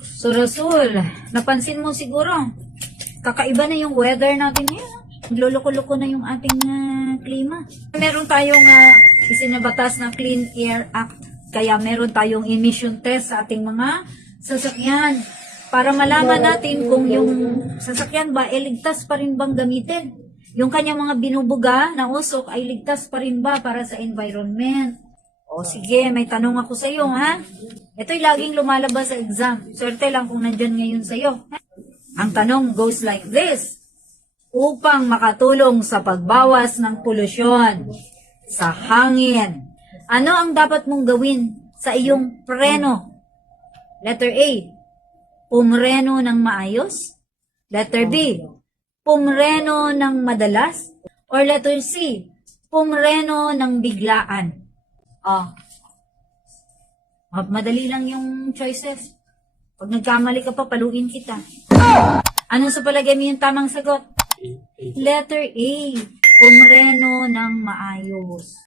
So Rasul, napansin mo siguro, kakaiba na yung weather natin ngayon. Luloko-loko na yung ating klima. Meron tayong isinabatas na Clean Air Act. Kaya meron tayong emission test sa ating mga sasakyan. Para malaman natin kung yung sasakyan ba, ligtas pa rin bang gamitin. Yung kanyang mga binubuga na usok ay ligtas pa rin ba para sa environment. O sige, may tanong ako sa iyo, ha? Ito'y laging lumalabas sa exam. Swerte lang kung nandyan ngayon sa iyo. Ang tanong goes like this. Upang makatulong sa pagbawas ng polusyon sa hangin, ano ang dapat mong gawin sa iyong preno? Letter A, pumreno ng maayos. Letter B, pumreno ng madalas. Or letter C, pumreno ng biglaan. Madali lang yung choices. Pag nagkamali ka pa, paluin kita. Ano sa palagay mo yung tamang sagot? Letter A, pumreno ng maayos.